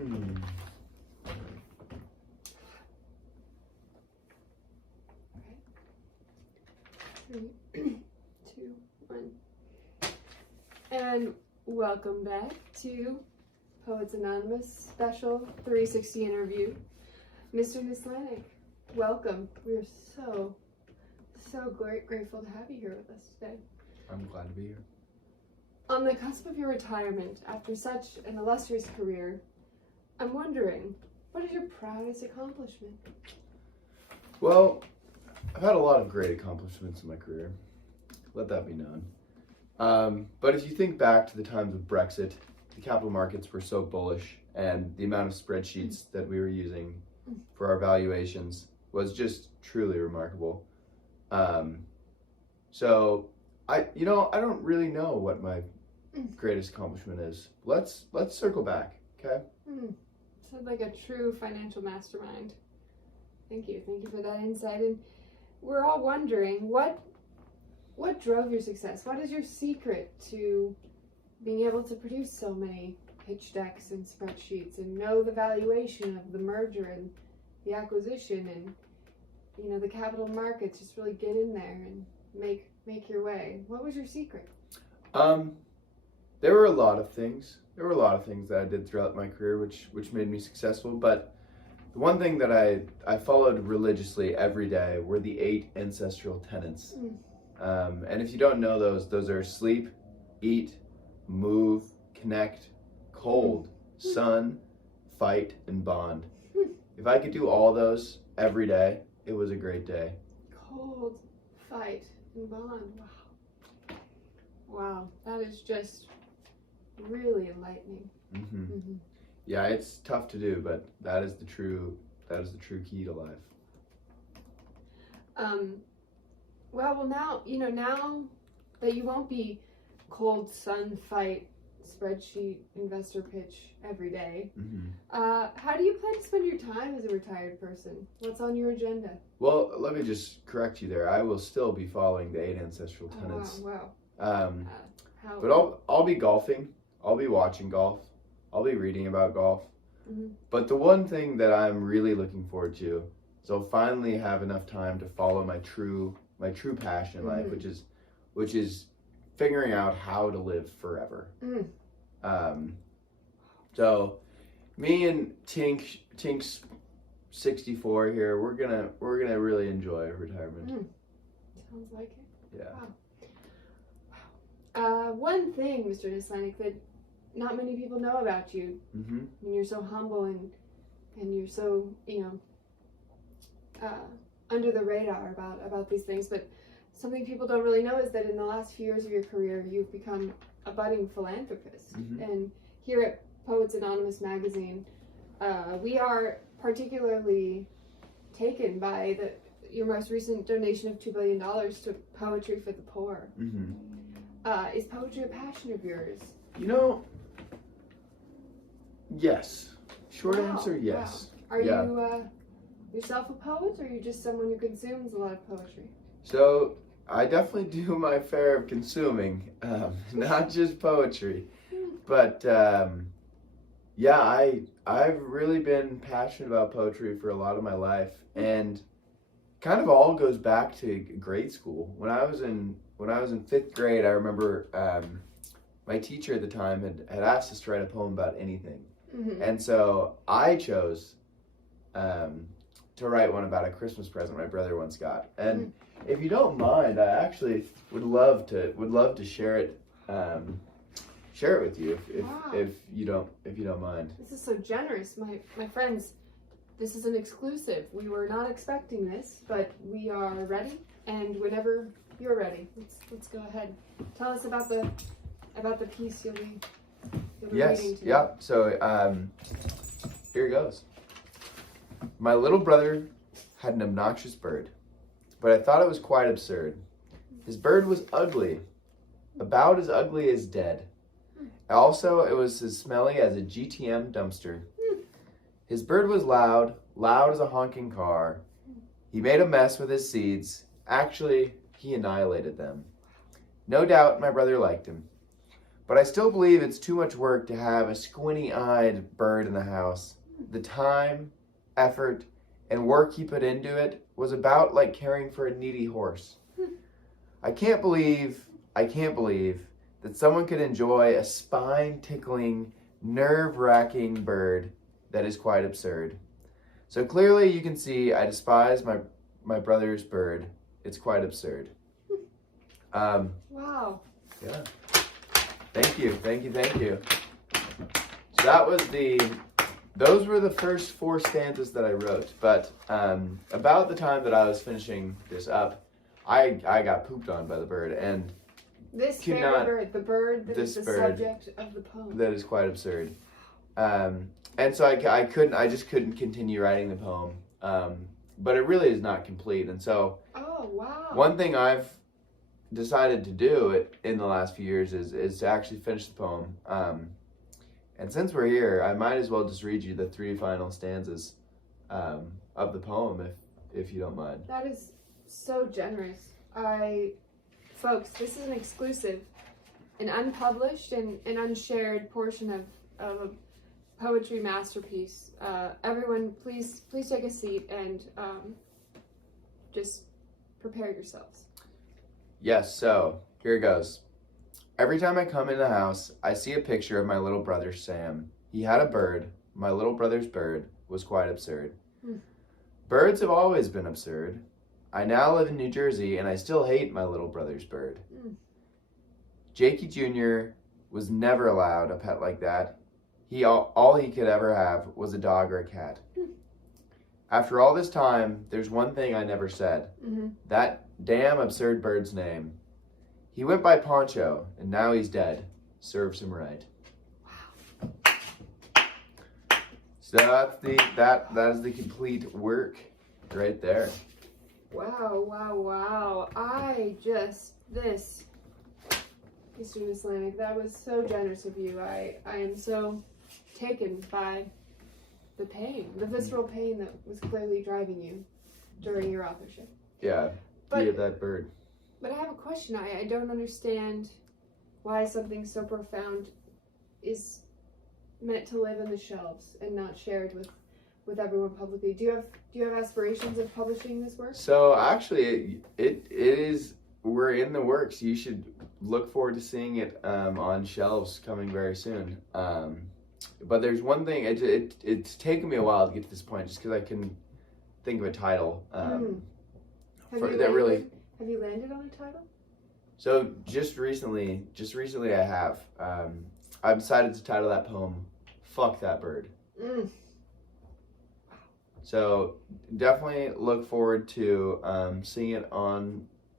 Okay. 3, 2, 1. And welcome back to Poets Anonymous special 360 interview. Mr. Nieslanik, welcome. We're so grateful to have you here with us today. I'm glad to be here. On the cusp of your retirement, after such an illustrious career, I'm wondering, what is your proudest accomplishment? Well, I've had a lot of great accomplishments in my career. Let that be known. But if you think back to the times of Brexit, the capital markets were so bullish, and the amount of spreadsheets that we were using for our valuations was just truly remarkable. So I don't really know what my greatest accomplishment is. Let's circle back, okay? Sounds like a true financial mastermind. Thank you for that insight. And we're all wondering, what drove your success? What is your secret to being able to produce so many pitch decks and spreadsheets and know the valuation of the merger and the acquisition and the capital markets, just really get in there and make your way? What was your secret? There were a lot of things. There were a lot of things that I did throughout my career which made me successful, but the one thing that I followed religiously every day were the 8 ancestral tenets. And if you don't know those are sleep, eat, move, connect, cold, sun, fight, and bond. If I could do all those every day, it was a great day. Cold, fight, and bond. Wow, that is just really enlightening. Yeah, it's tough to do, but that is the true key to life. Well, now that you won't be cold, sun, fight, spreadsheet, investor pitch every day, how do you plan to spend your time as a retired person? What's on your agenda? Well, let me just correct you there. I will still be following the 8 ancestral tenets. Oh, wow. But I'll be golfing. I'll be watching golf. I'll be reading about golf. But the one thing that I'm really looking forward to is I'll finally have enough time to follow my true passion in life, which is figuring out how to live forever. So me and Tink's 64 here, we're gonna really enjoy retirement. Sounds like it. Yeah. Wow. One thing, Mr. Nieslanik, that not many people know about you, and you're so humble and you're so under the radar about these things, but something people don't really know is that in the last few years of your career, you've become a budding philanthropist. And here at Poets Anonymous magazine, we are particularly taken by your most recent donation of $2 billion to Poetry for the Poor. Is poetry a passion of yours? Yes. Short answer, yes. Wow. Are you yourself a poet, or are you just someone who consumes a lot of poetry? So I definitely do my fair of consuming, not just poetry, but I've really been passionate about poetry for a lot of my life, and kind of all goes back to grade school. When I was in 5th grade, I remember my teacher at the time had asked us to write a poem about anything, and so I chose to write one about a Christmas present my brother once got. And if you don't mind, I actually would love to share it with you if you don't mind. This is so generous, my friends. This is an exclusive. We were not expecting this, but we are ready. And whenever you're ready, let's go ahead. Tell us about the piece you'll be reading today. Yeah. So here it goes. My little brother had an obnoxious bird, but I thought it was quite absurd. His bird was ugly, about as ugly as dead. Also, it was as smelly as a GTM dumpster. His bird was loud as a honking car. He made a mess with his seeds. Actually, he annihilated them. No doubt my brother liked him. But I still believe it's too much work to have a squinty-eyed bird in the house. The time, effort, and work he put into it was about like caring for a needy horse. I can't believe that someone could enjoy a spine-tickling, nerve-wracking bird that is quite absurd. So clearly you can see I despise my brother's bird. It's quite absurd. Wow. Yeah. Thank you. So those were the first 4 stanzas that I wrote. But about the time that I was finishing this up, I got pooped on by the bird, and this very bird, the bird that is the subject of the poem. That is quite absurd. And so I just couldn't continue writing the poem. But it really is not complete. And so one thing I've decided to do in the last few years is to actually finish the poem. And since we're here, I might as well just read you the 3 final stanzas of the poem, if you don't mind. That is so generous. Folks, this is an exclusive, an unpublished and unshared portion of a poetry masterpiece. Everyone, please take a seat and just prepare yourselves. Yes, so here it goes. Every time I come in the house, I see a picture of my little brother Sam. He had a bird. My little brother's bird was quite absurd. Birds have always been absurd. I now live in New Jersey, and I still hate my little brother's bird. Jakey Jr. was never allowed a pet like that. All he could ever have was a dog or a cat. After all this time, there's one thing I never said. That damn absurd bird's name. He went by Poncho, and now he's dead. Serves him right. Wow. So that is the complete work right there. Wow. Mr. Nieslanik, that was so generous of you. I am so taken by the pain, the visceral pain that was clearly driving you during your authorship. Yeah, via that bird. But I have a question. I don't understand why something so profound is meant to live in the shelves and not shared with everyone publicly. Do you have aspirations of publishing this work? So actually, it is. We're in the works. You should look forward to seeing it on shelves coming very soon. But there's one thing. It's taken me a while to get to this point, just because I couldn't think of a title. Have you landed on a title? So just recently I have. I've decided to title that poem "Fuck That Bird." So definitely look forward to seeing it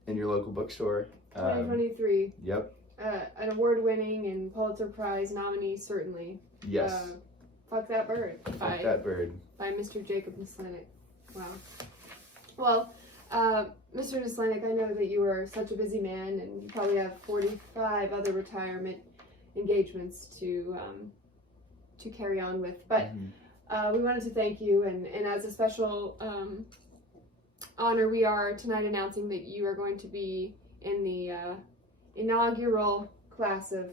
in your local bookstore. 2023. Yep. An award-winning and Pulitzer Prize nominee, certainly. Yes. Fuck That Bird. Fuck That Bird. By Mr. Jacob Nieslanik. Wow. Well, Mr. Nieslanik, I know that you are such a busy man, and you probably have 45 other retirement engagements to carry on with. But we wanted to thank you, and as a special honor, we are tonight announcing that you are going to be in the inaugural class of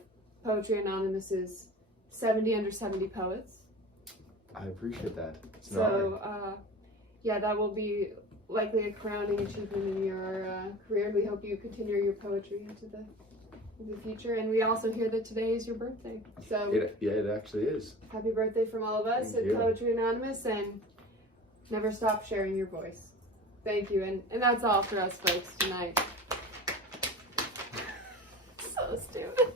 Poetry Anonymous's 70 Under 70 Poets. I appreciate that. It's an honor. That will be likely a crowning achievement in your career, and we hope you continue your poetry into the future. And we also hear that today is your birthday. So it actually is. Happy birthday from all of us at Poetry Anonymous, and never stop sharing your voice. Thank you, and that's all for us folks tonight. So stupid.